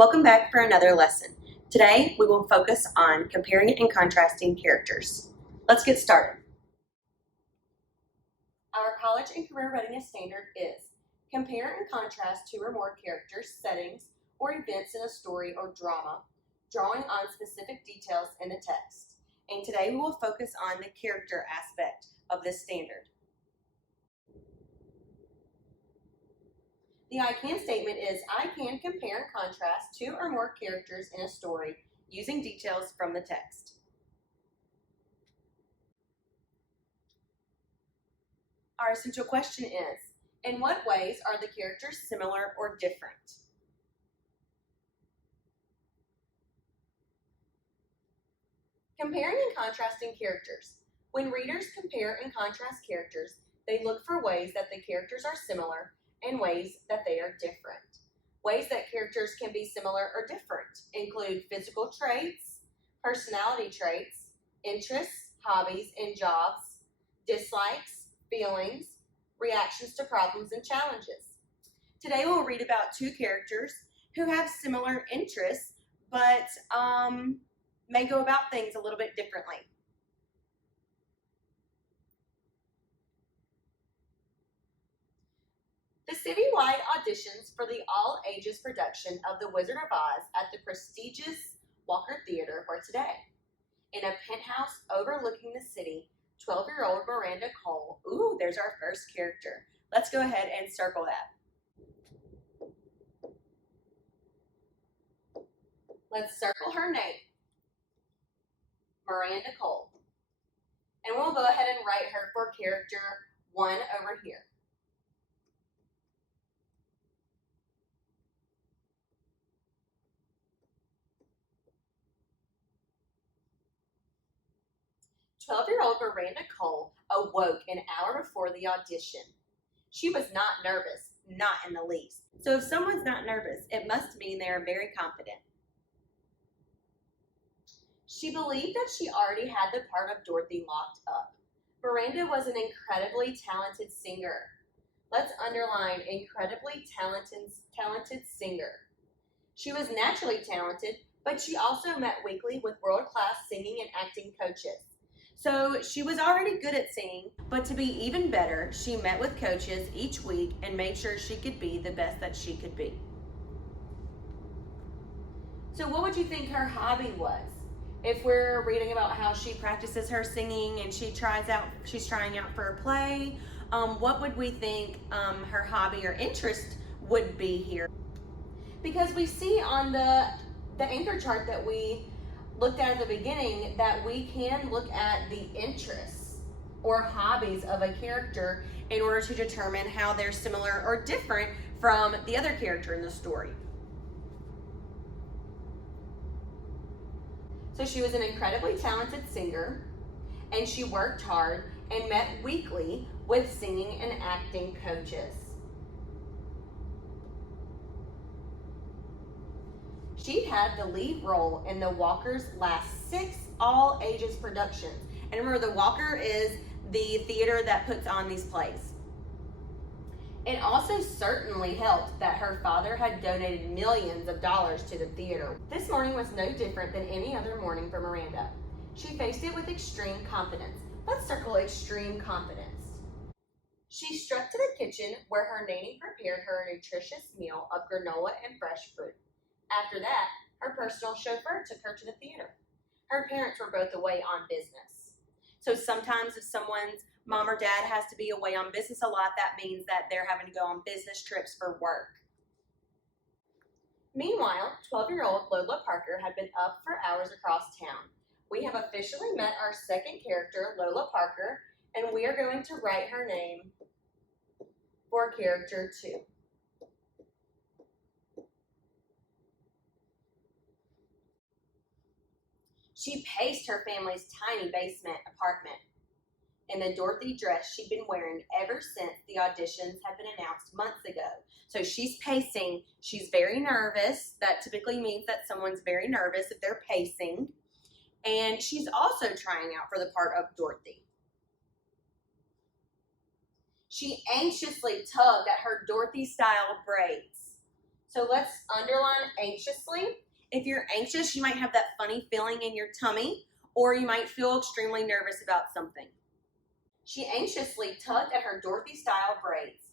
Welcome back for another lesson. Today we will focus on comparing and contrasting characters. Let's get started. Our college and career readiness standard is compare and contrast two or more characters, settings, or events in a story or drama, drawing on specific details in the text. And today we will focus on the character aspect of this standard. The I can statement is, I can compare and contrast two or more characters in a story using details from the text. Our essential question is, in what ways are the characters similar or different? Comparing and contrasting characters. When readers compare and contrast characters, they look for ways that the characters are similar and ways that they are different. Ways that characters can be similar or different include physical traits, personality traits, interests, hobbies, and jobs, dislikes, feelings, reactions to problems and challenges. Today we'll read about two characters who have similar interests but may go about things a little bit differently. The citywide auditions for the all-ages production of The Wizard of Oz at the prestigious Walker Theater were today. In a penthouse overlooking the city, 12-year-old Miranda Cole, there's our first character. Let's go ahead and circle that. Let's circle her name, Miranda Cole. And we'll go ahead and write her for character 1 over here. "12-year-old Miranda Cole awoke an hour before the audition. She was not nervous, not in the least. So if someone's not nervous, it must mean they are very confident. She believed that she already had the part of Dorothy locked up. Miranda was an incredibly talented singer. Let's underline incredibly talented singer. She was naturally talented, but she also met weekly with world-class singing and acting coaches. So she was already good at singing, but to be even better, she met with coaches each week and made sure she could be the best that she could be. So what would you think her hobby was? If we're reading about how she practices her singing and she's trying out for a play, what would we think her hobby or interest would be here? Because we see on the anchor chart that we looked at the beginning that we can look at the interests or hobbies of a character in order to determine how they're similar or different from the other character in the story. So she was an incredibly talented singer, and she worked hard and met weekly with singing and acting coaches. She had the lead role in the Walker's last 6 all-ages productions. And remember, the Walker is the theater that puts on these plays. It also certainly helped that her father had donated millions of dollars to the theater. This morning was no different than any other morning for Miranda. She faced it with extreme confidence. Let's circle extreme confidence. She struck to the kitchen where her nanny prepared her a nutritious meal of granola and fresh fruit. After that, her personal chauffeur took her to the theater. Her parents were both away on business. So sometimes if someone's mom or dad has to be away on business a lot, that means that they're having to go on business trips for work. Meanwhile, 12-year-old Lola Parker had been up for hours across town. We have officially met our second character, Lola Parker, and we are going to write her name for character 2. She paced her family's tiny basement apartment in the Dorothy dress she'd been wearing ever since the auditions had been announced months ago. So she's pacing. She's very nervous. That typically means that someone's very nervous if they're pacing. And she's also trying out for the part of Dorothy. She anxiously tugged at her Dorothy-style braids. So let's underline anxiously. If you're anxious, you might have that funny feeling in your tummy, or you might feel extremely nervous about something. She anxiously tugged at her Dorothy-style braids.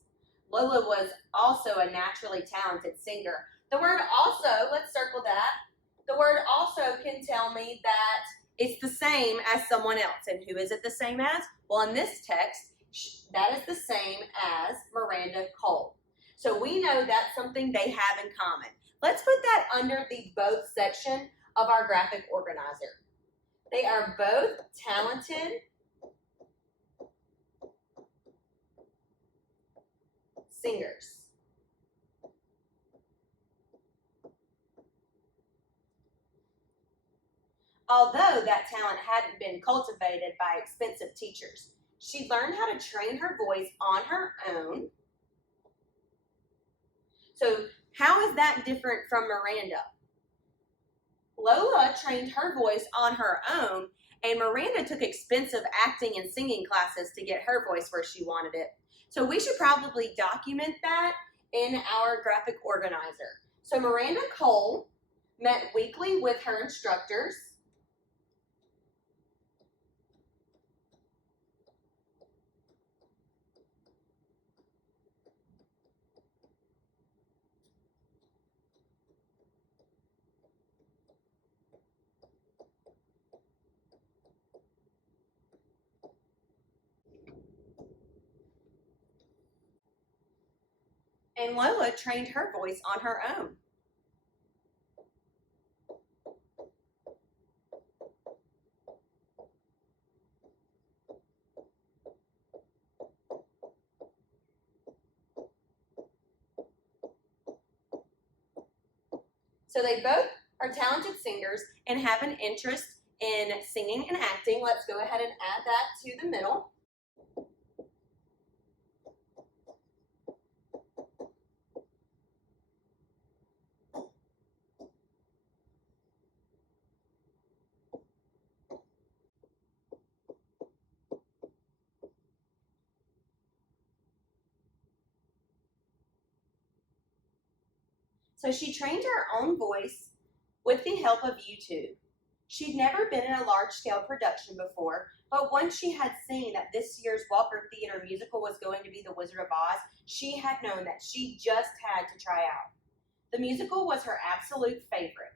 Lola was also a naturally talented singer. The word also, let's circle that. The word also can tell me that it's the same as someone else. And who is it the same as? Well, in this text, that is the same as Miranda Cole. So we know that's something they have in common. Let's put that under the both section of our graphic organizer. They are both talented singers. Although that talent hadn't been cultivated by expensive teachers, she learned how to train her voice on her own. So how is that different from Miranda? Lola trained her voice on her own, and Miranda took expensive acting and singing classes to get her voice where she wanted it. So we should probably document that in our graphic organizer. So Miranda Cole met weekly with her instructors. And Lola trained her voice on her own. So they both are talented singers and have an interest in singing and acting. Let's go ahead and add that to the middle. So she trained her own voice with the help of YouTube. She'd never been in a large-scale production before, but once she had seen that this year's Walker Theater musical was going to be The Wizard of Oz, she had known that she just had to try out. The musical was her absolute favorite.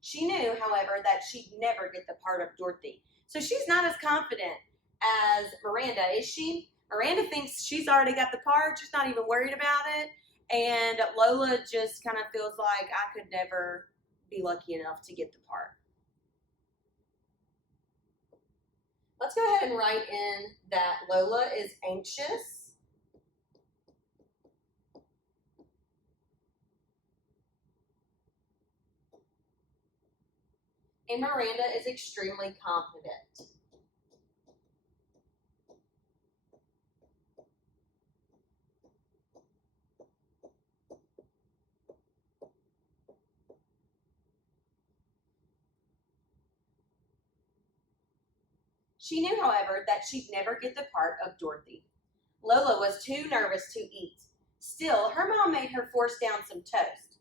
She knew, however, that she'd never get the part of Dorothy. So she's not as confident as Miranda, is she? Miranda thinks she's already got the part, she's not even worried about it. And Lola just kind of feels like I could never be lucky enough to get the part. Let's go ahead and write in that Lola is anxious. And Miranda is extremely confident. She knew, however, that she'd never get the part of Dorothy. Lola was too nervous to eat. Still, her mom made her force down some toast.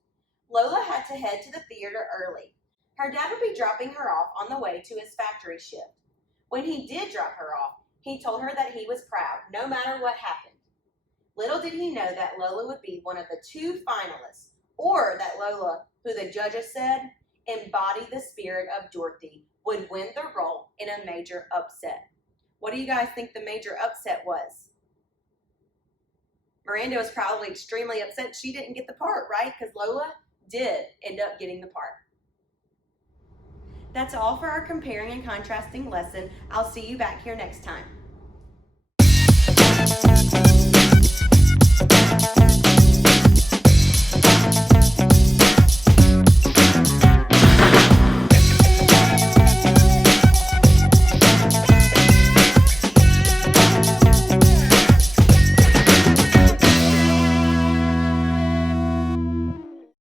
Lola had to head to the theater early. Her dad would be dropping her off on the way to his factory shift. When he did drop her off, he told her that he was proud, no matter what happened. Little did he know that Lola would be one of the 2 finalists, or that Lola, who the judges said embodied the spirit of Dorothy, would win the role in a major upset. What do you guys think the major upset was? Miranda was probably extremely upset she didn't get the part, right? Because Lola did end up getting the part. That's all for our comparing and contrasting lesson. I'll see you back here next time.